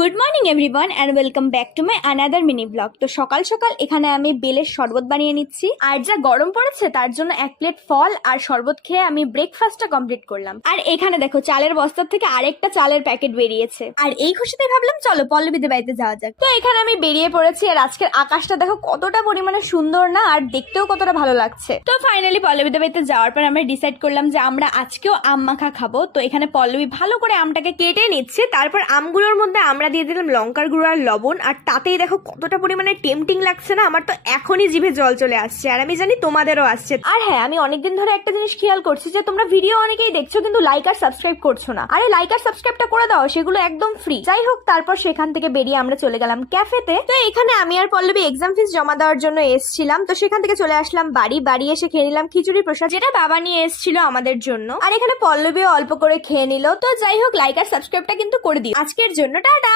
Good morning everyone and welcome back to my another mini blog. তো সকাল সকাল এখানে আমি বেলের শরবত বানিয়ে নিচ্ছি, আর যা গরম পড়েছে তার জন্য এক প্লেট ফল আর শরবত খেয়ে আমি ব্রেকফাস্টটা কমপ্লিট করলাম। আর এখানে দেখো চালের বস্তার থেকে আরেকটা চালের প্যাকেট বেরিয়েছে, আর এই খুশিতে ভাবলাম চলো পল্লবীদের বাড়িতে যাওয়া যাক। তো এখানে আমি বেরিয়ে পড়েছি, আর আজকের আকাশটা দেখো কতটা পরিমাণে সুন্দর না, আর দেখতেও কতটা ভালো লাগছে। তো ফাইনালি পল্লবীদের বাড়িতে যাওয়ার পর আমরা ডিসাইড করলাম যে আমরা আজকেও আম মাখা খাবো। তো এখানে পল্লবী ভালো করে আমটাকে কেটে নিচ্ছে, তারপর আমগুলোর মধ্যে আমরা দিয়ে দিলাম লঙ্কার গুঁড়ো আর লবণ, আর তাতেই দেখো কতটা পরিমাণে টেম্পটিং লাগছে না। আমার তো এখনই জিভে জল চলে আসছে, আর আমি জানি তোমাদেরও আসছে। আর হ্যাঁ, আমি অনেকদিন ধরে একটা জিনিস খেয়াল করছি যে তোমরা ভিডিও অনেকেই দেখছো কিন্তু লাইক আর সাবস্ক্রাইব করছো না। আরে লাইক আর সাবস্ক্রাইবটা করে দাও, সেগুলো একদম ফ্রি। যাই হোক, তারপর সেখান থেকে বেরিয়ে আমরা চলে গেলাম ক্যাফেতে। তো এখানে আমি আর পল্লবী এক্সাম ফিস জমা দেওয়ার জন্য এসেছিলাম, তো সেখান থেকে চলে আসলাম বাড়ি এসে খেয়ে নিলাম খিচুড়ি প্রসাদ, যেটা বাবা নিয়ে এসেছিল আমাদের জন্য। আর এখানে পল্লবীও অল্প করে খেয়ে নিল। তো যাই হোক, লাইক আর সাবস্ক্রাইবটা কিন্তু করে দিও আজকের জন্য। টাটা।